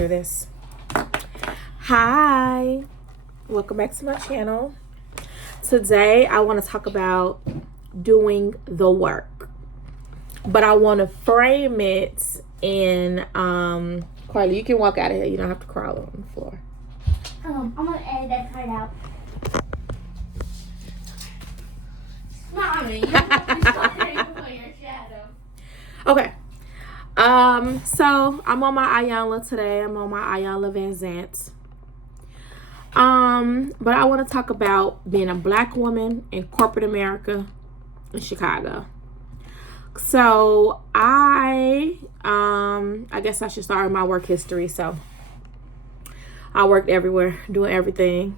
through this. Hi, welcome back to my channel. Today I want to talk about doing the work, but I want to frame it in Carly, you can walk out of here. You don't have to crawl on the floor. I'm gonna edit that part out. Mommy, you have to start before your shadow. Okay. So I'm on my Iyanla today. I'm on my Iyanla Van Zant. But I want to talk about being a black woman in corporate America in Chicago. So I guess I should start with my work history. So I worked everywhere, doing everything.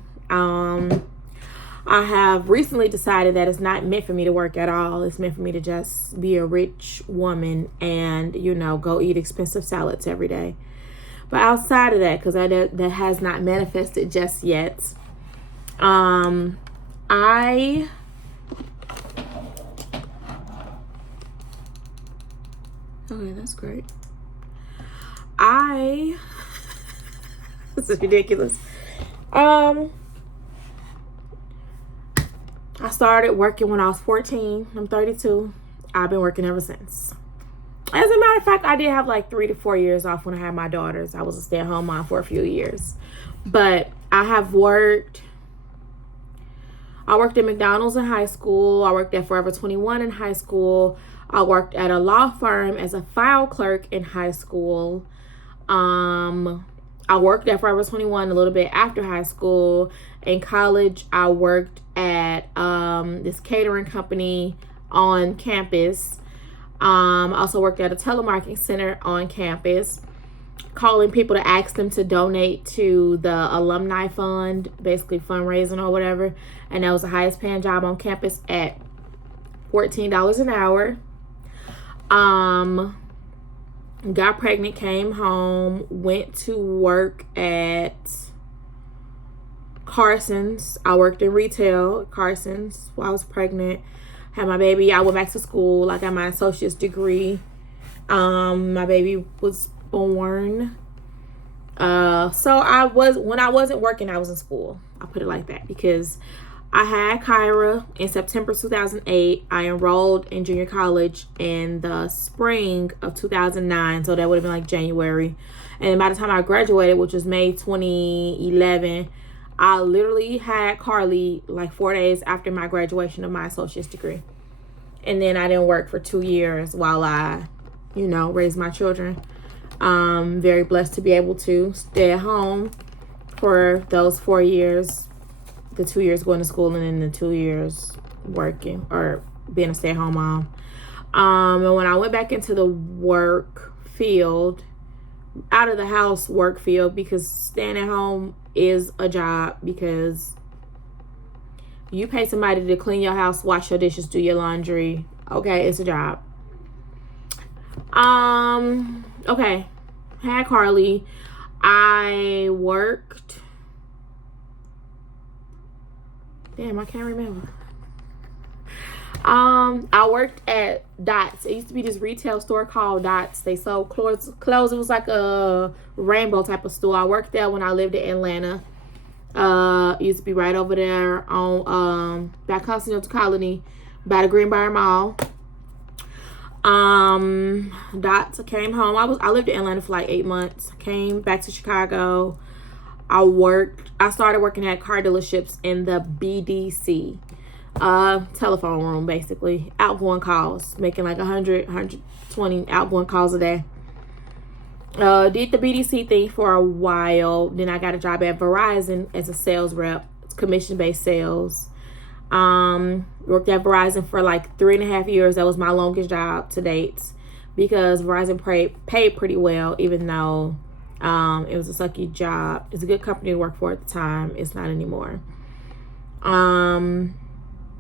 I have recently decided that it's not meant for me to work at all. It's meant for me to just be a rich woman and, go eat expensive salads every day. But outside of that, because that has not manifested just yet, okay, that's great. This is ridiculous. I started working when I was 14. I'm 32. I've been working ever since. As a matter of fact, I did have like 3 to 4 years off when I had my daughters. I was a stay-at-home mom for a few years. But I worked at McDonald's in high school. I worked at Forever 21 in high school. I worked at a law firm as a file clerk in high school. I worked at Forever 21 a little bit after high school. In college, I worked at this catering company on campus. I also worked at a telemarketing center on campus, calling people to ask them to donate to the alumni fund, basically fundraising or whatever. And that was the highest paying job on campus at $14 an hour. Got pregnant, came home, went to work at Carson's. I worked in retail at Carson's while I was pregnant. Had my baby. I went back to school. I got my associate's degree. My baby was born. So when I wasn't working, I was in school. I'll put it like that because I had Kyra in September 2008. I enrolled in junior college in the spring of 2009. So that would have been like January. And by the time I graduated, which was May 2011, I literally had Carly like 4 days after my graduation of my associate's degree. And then I didn't work for 2 years while I, raised my children. Very blessed to be able to stay at home for those 4 years. The 2 years going to school and then the 2 years working or being a stay-at-home mom. And when I went back into the work field, out of the house work field, because staying at home is a job, because you pay somebody to clean your house, wash your dishes, do your laundry. Okay, it's a job. Okay, had Carly. I worked. Damn, I can't remember. I worked at Dots. It used to be this retail store called Dots. They sold clothes. It was like a rainbow type of store. I worked there when I lived in Atlanta. It used to be right over there on by Continental Colony, by the Greenbrier Mall. Dots. I came home. I lived in Atlanta for like 8 months. I came back to Chicago. I started working at car dealerships in the BDC telephone room, basically. Outgoing calls, making like 120 outgoing calls a day. Did the BDC thing for a while. Then I got a job at Verizon as a sales rep, commission-based sales. Worked at Verizon for like 3.5 years. That was my longest job to date because Verizon paid pretty well, even though it was a sucky job. It's a good company to work for at the time. It's not anymore.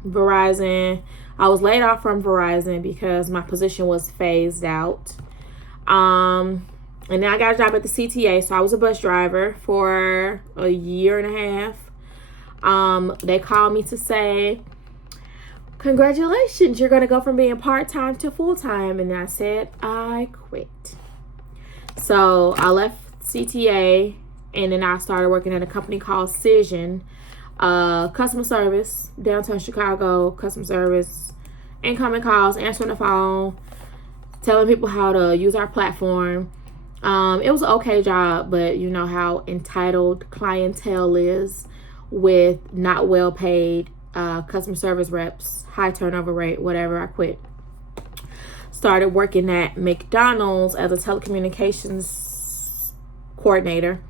Verizon, I was laid off from Verizon because my position was phased out. And then I got a job at the CTA. So I was a bus driver for a year and a half. They called me to say, congratulations, you're going to go from being part-time to full-time. And I said, I quit. So I left CTA, and then I started working at a company called Cision, customer service, downtown Chicago, customer service, incoming calls, answering the phone, telling people how to use our platform. It was an okay job, but you know how entitled clientele is with not well paid customer service reps, high turnover rate, whatever. I quit. Started working at McDonald's as a telecommunications coordinator.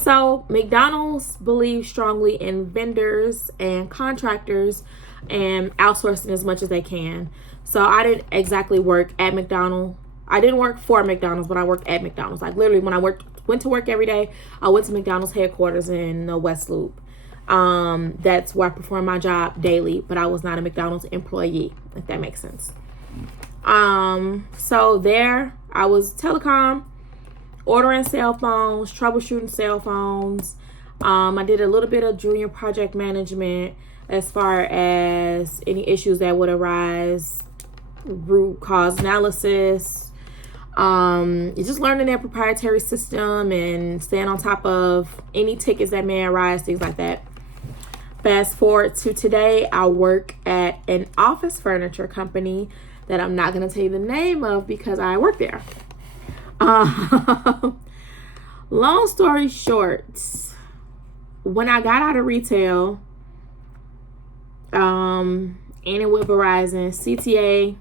So McDonald's believes strongly in vendors and contractors and outsourcing as much as they can. So I didn't exactly work at McDonald's. I didn't work for McDonald's, but I worked at McDonald's. Like literally when I went to work every day, I went to McDonald's headquarters in the West Loop. That's where I performed my job daily, but I was not a McDonald's employee, if that makes sense. So there I was telecom, ordering cell phones, troubleshooting cell phones. I did a little bit of junior project management as far as any issues that would arise, root cause analysis, just learning their proprietary system and staying on top of any tickets that may arise, things like that. Fast forward to today, I work at an office furniture company that I'm not going to tell you the name of because I work there. Long story short, when I got out of retail, and with Verizon, CTA,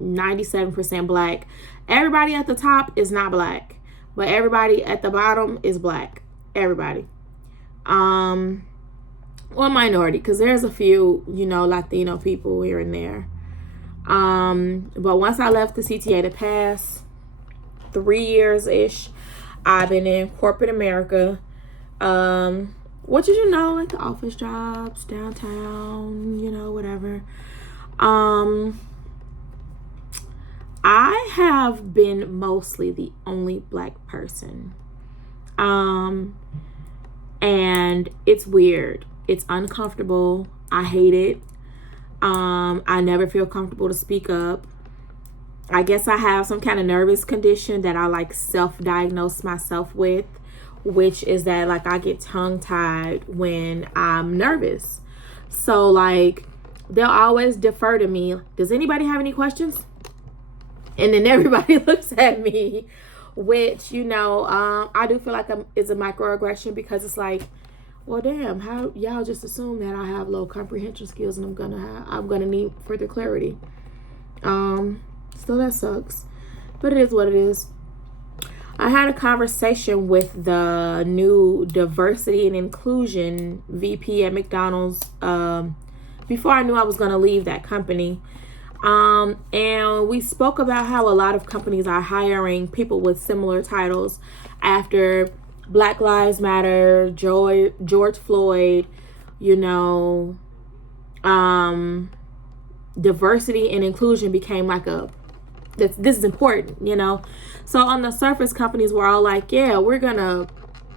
97% black. Everybody at the top is not black, but everybody at the bottom is black. Everybody. Well, minority, because there's a few, Latino people here and there. But once I left the CTA, the past 3 years-ish, I've been in corporate America. What did you know? Like the office jobs, downtown, whatever. I have been mostly the only black person. And it's weird. It's uncomfortable. I hate it. I never feel comfortable to speak up. I guess I have some kind of nervous condition that I like self-diagnose myself with, which is that like I get tongue-tied when I'm nervous. So like they'll always defer to me. Does anybody have any questions? And then everybody looks at me, which, I do feel like it's a microaggression because it's like, well, damn, how y'all just assume that I have low comprehension skills and I'm gonna need further clarity. So that sucks, but it is what it is. I had a conversation with the new diversity and inclusion VP at McDonald's before I knew I was gonna leave that company. And we spoke about how a lot of companies are hiring people with similar titles after Black Lives Matter, George Floyd, diversity and inclusion became like this is important, So on the surface, companies were all like, yeah, we're gonna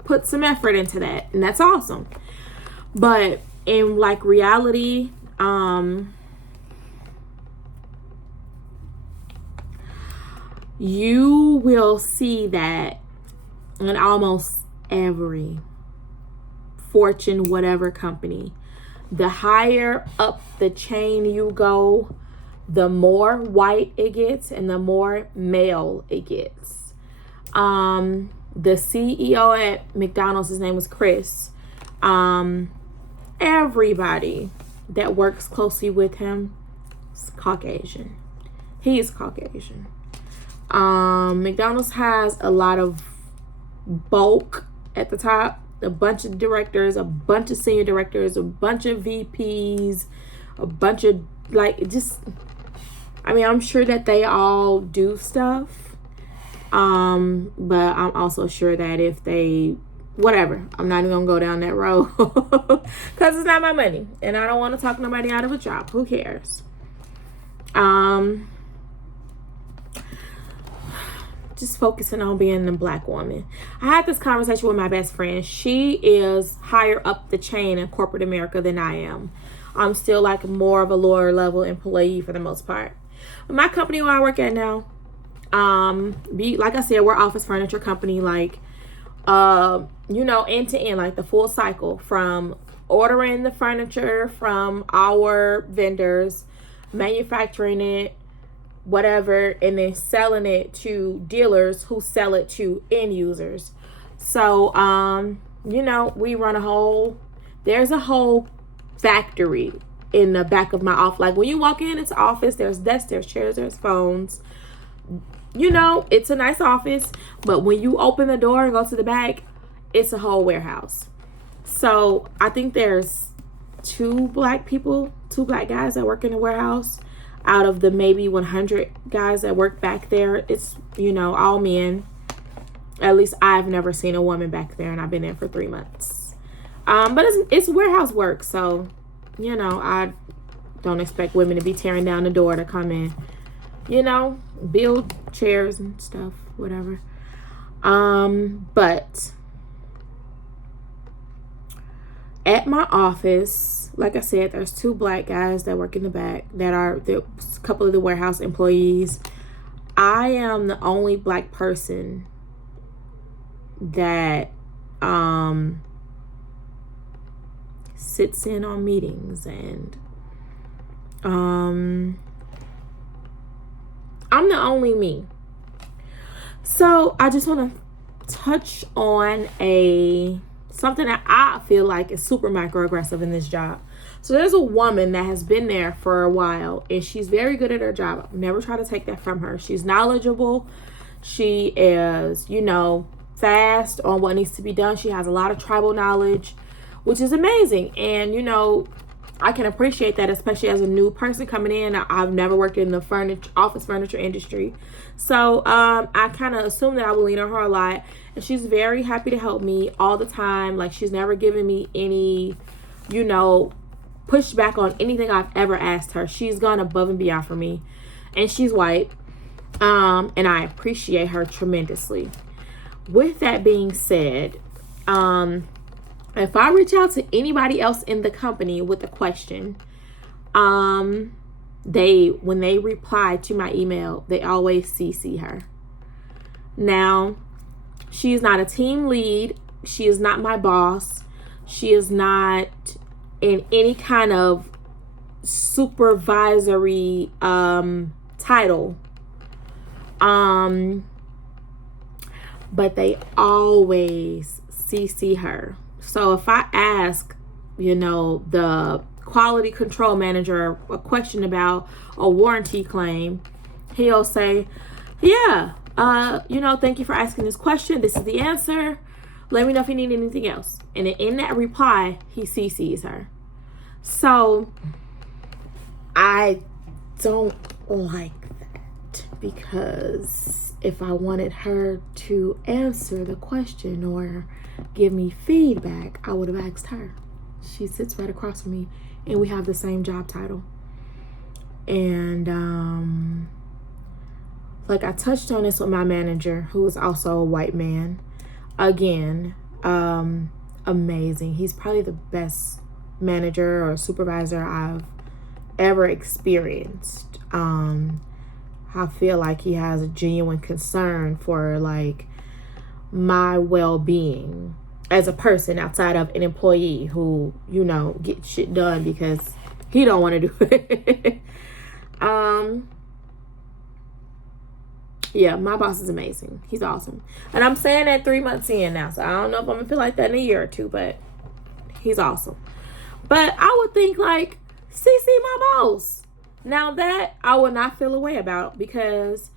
put some effort into that, and that's awesome. But in like reality, you will see that in almost every Fortune whatever company, the higher up the chain you go, the more white it gets and the more male it gets. The CEO at McDonald's, his name was Chris. Everybody that works closely with him is Caucasian. He is Caucasian. McDonald's has a lot of bulk at the top, a bunch of directors, a bunch of senior directors, a bunch of VPs, a bunch of I'm sure that they all do stuff. But I'm also sure that if they, whatever, I'm not even gonna go down that road because it's not my money and I don't want to talk nobody out of a job. Who cares? Just focusing on being a black woman. I had this conversation with my best friend. She is higher up the chain in corporate America than I am. I'm still like more of a lower level employee for the most part. But my company where I work at now, like I said, we're office furniture company. Like you know, end to end, like the full cycle, from ordering the furniture from our vendors, manufacturing it, whatever, and then selling it to dealers who sell it to end users. So, you know, we run there's a whole factory in the back of my office. Like when you walk in, it's office, there's desks, there's chairs, there's phones. You know, it's a nice office, but when you open the door and go to the back, it's a whole warehouse. So I think there's two black guys that work in the warehouse out of the maybe 100 guys that work back there. It's, you know, all men. At least I've never seen a woman back there, and I've been there for 3 months. But it's warehouse work, so, you know, I don't expect women to be tearing down the door to come in, you know, build chairs and stuff, whatever. But at my office, like I said, there's two black guys that work in the back that are a couple of the warehouse employees. I am the only black person that sits in on meetings, and I'm the only me. So I just want to touch on something that I feel like is super microaggressive in this job. So there's a woman that has been there for a while, and she's very good at her job. I've never tried to take that from her. She's knowledgeable. She is, you know, fast on what needs to be done. She has a lot of tribal knowledge, which is amazing. And, you know, I can appreciate that, especially as a new person coming in. I've never worked in the office furniture industry. So I kind of assume that I will lean on her a lot. And she's very happy to help me all the time. Like, she's never given me any, you know, pushback on anything I've ever asked her. She's gone above and beyond for me. And she's white. And I appreciate her tremendously. With that being said, if I reach out to anybody else in the company with a question, when they reply to my email, they always CC her. Now, she is not a team lead. She is not my boss. She is not in any kind of supervisory title. But they always CC her. So if I ask, you know, the quality control manager a question about a warranty claim, he'll say, yeah, you know, thank you for asking this question. This is the answer. Let me know if you need anything else. And in that reply, he CCs her. So I don't like that, because if I wanted her to answer the question or give me feedback, I would have asked her. She sits right across from me, and we have the same job title. And like I touched on this with my manager, who is also a white man. Again, amazing. He's probably the best manager or supervisor I've ever experienced. I feel like he has a genuine concern for like my well-being as a person outside of an employee who, you know, gets shit done because he don't want to do it. Yeah, my boss is amazing. He's awesome. And I'm saying that 3 months in now, so I don't know if I'm gonna feel like that in a year or two, but he's awesome. But I would think like, CC my boss. Now that I would not feel a way about, because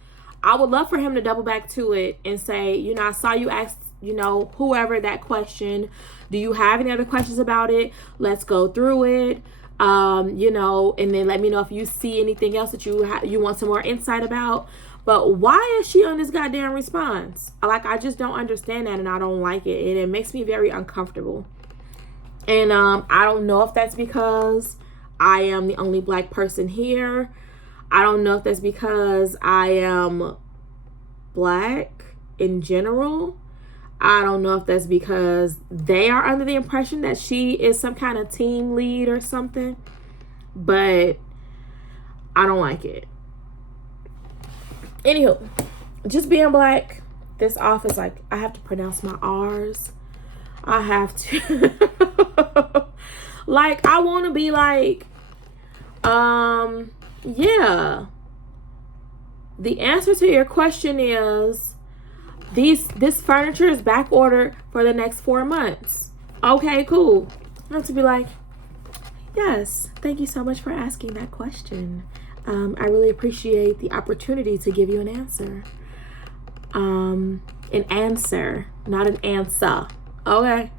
I would love for him to double back to it and say, you know, I saw you ask, you know, whoever that question. Do you have any other questions about it? Let's go through it. You know, and then let me know if you see anything else that you want some more insight about. But why is she on this goddamn response? Like, I just don't understand that, and I don't like it, and it makes me very uncomfortable. And I don't know if that's because I am the only black person here. I don't know if that's because I am black in general. I don't know if that's because they are under the impression that she is some kind of team lead or something. But I don't like it. Anywho, just being black this office, like, I have to pronounce my R's. I have to. Like, I want to be like, yeah. The answer to your question is this furniture is back ordered for the next 4 months. Okay, cool. I have to be like, yes, thank you so much for asking that question. I really appreciate the opportunity to give you an answer. An answer, not an answer. Okay.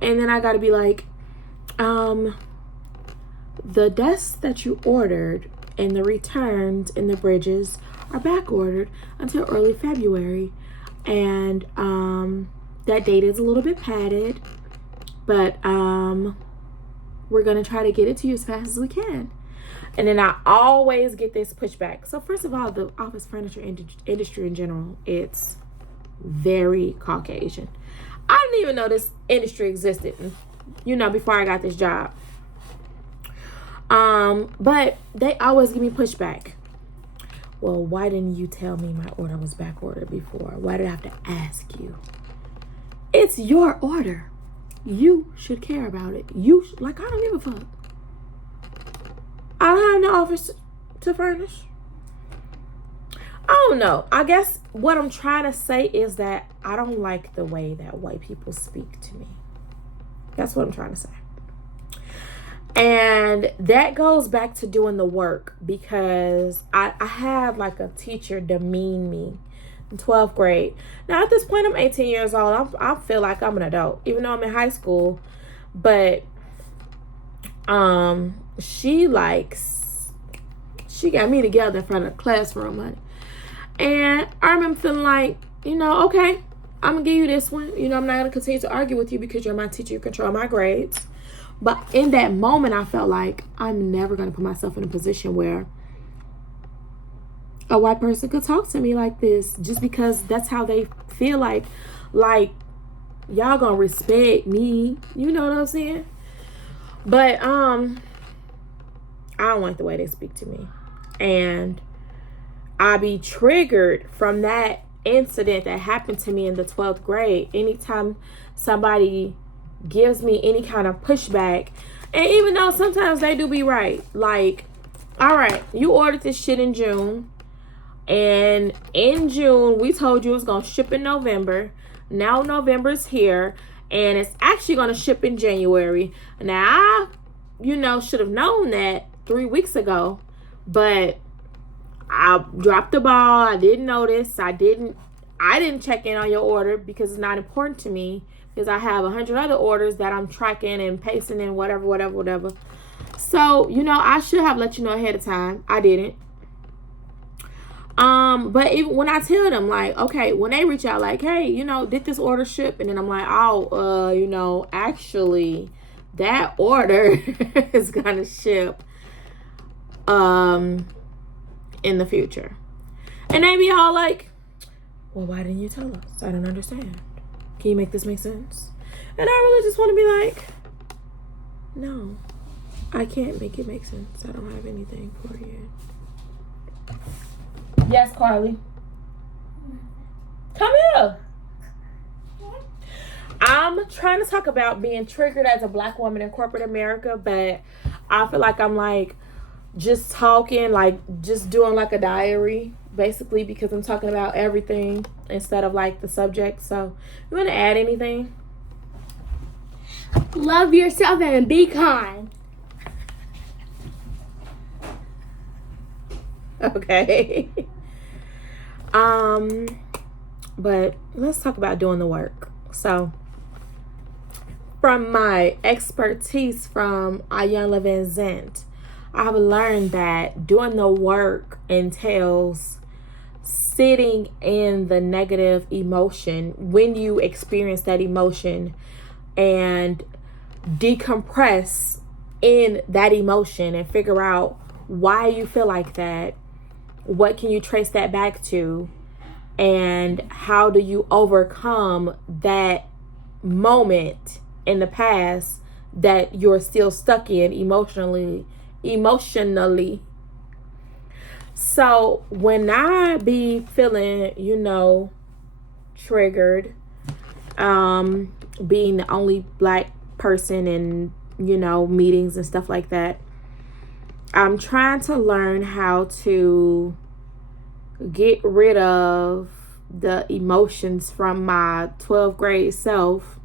And then I gotta be like, the desks that you ordered and the returns and the bridges are back ordered until early February. And that date is a little bit padded, but we're gonna try to get it to you as fast as we can. And then I always get this pushback. So first of all, the office furniture industry in general, it's very Caucasian. I didn't even know this industry existed, before I got this job. But they always give me pushback. Well, why didn't you tell me my order was back ordered before? Why did I have to ask you? It's your order. You should care about it. I don't give a fuck. I don't have no office to furnish. I don't know. I guess what I'm trying to say is that I don't like the way that white people speak to me. That's what I'm trying to say. And that goes back to doing the work, because I had like a teacher demean me in 12th grade. Now at this point, I'm 18 years old. I feel like I'm an adult, even though I'm in high school. But she got me together in front of the classroom, honey. And I remember feeling like, okay, I'm gonna give you this one. I'm not gonna continue to argue with you because you're my teacher. You control my grades. But in that moment, I felt like I'm never going to put myself in a position where a white person could talk to me like this, just because that's how they feel like y'all going to respect me. You know what I'm saying? But I don't like the way they speak to me. And I be triggered from that incident that happened to me in the 12th grade. Anytime somebody gives me any kind of pushback, and even though sometimes they do be right, like, all right, you ordered this shit in June, and in June we told you it was gonna ship in November. Now November's here, and it's actually gonna ship in January. Now I should have known that 3 weeks ago, but I dropped the ball. I didn't notice. I didn't check in on your order because it's not important to me, because I have 100 other orders that I'm tracking and pasting and whatever. So, I should have let you know ahead of time. I didn't. But even when I tell them, like, okay, when they reach out, like, hey, did this order ship? And then I'm like, oh, actually, that order is gonna ship in the future. And they be all like, well, why didn't you tell us? I don't understand. Can you make this make sense? And I really just want to be like, no, I can't make it make sense. I don't have anything for you. Yes, Carly. Come here. I'm trying to talk about being triggered as a black woman in corporate America, but I feel like I'm like just talking, like just doing like a diary, basically, because I'm talking about everything instead of like the subject. So, you want to add anything? Love yourself and be kind. Okay. But let's talk about doing the work. So, from my expertise from Iyanla Vanzant, I have learned that doing the work entails sitting in the negative emotion when you experience that emotion and decompress in that emotion and figure out why you feel like that. What can you trace that back to? And how do you overcome that moment in the past that you're still stuck in emotionally? So when I be feeling, triggered, being the only black person in, meetings and stuff like that. I'm trying to learn how to get rid of the emotions from my 12th grade self,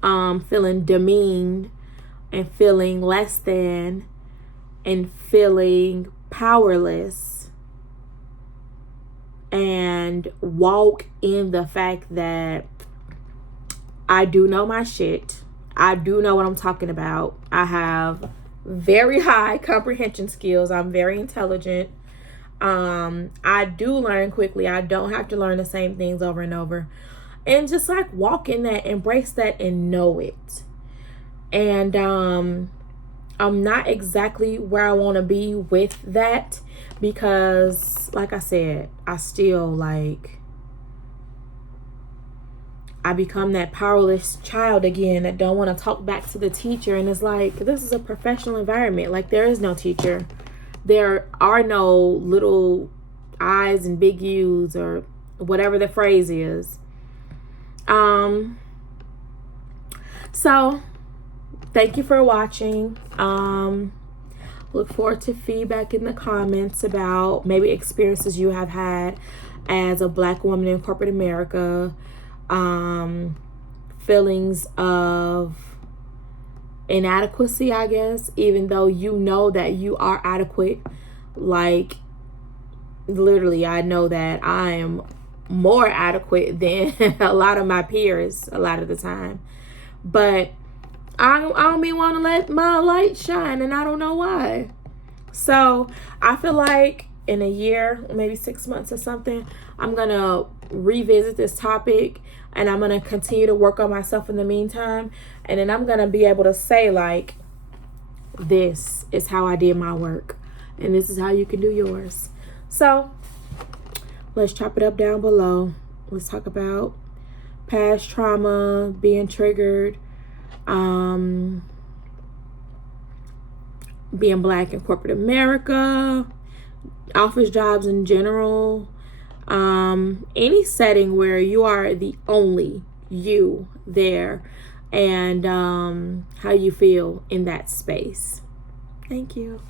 feeling demeaned and feeling less than and feeling powerless, and walk in the fact that I do know my shit. I do know what I'm talking about. I have very high comprehension skills. I'm very intelligent. I do learn quickly. I don't have to learn the same things over and over. And just like walk in that, embrace that, and know it. And I'm not exactly where I want to be with that, because like I said, I still I become that powerless child again that don't want to talk back to the teacher. And it's like, this is a professional environment. Like, there is no teacher. There are no little I's and big U's, or whatever the phrase is. So thank you for watching. Look forward to feedback in the comments about maybe experiences you have had as a black woman in corporate America. Feelings of inadequacy, I guess, even though you know that you are adequate. Like, literally, I know that I am more adequate than a lot of my peers a lot of the time, but I don't be want to let my light shine, and I don't know why. So I feel like in a year, maybe 6 months or something, I'm gonna revisit this topic, and I'm gonna continue to work on myself in the meantime, and then I'm gonna be able to say, like, this is how I did my work, and this is how you can do yours. So let's chop it up down below. Let's talk about past trauma, being triggered, being black in corporate America, office jobs in general, any setting where you are the only you there, and how you feel in that space. Thank you.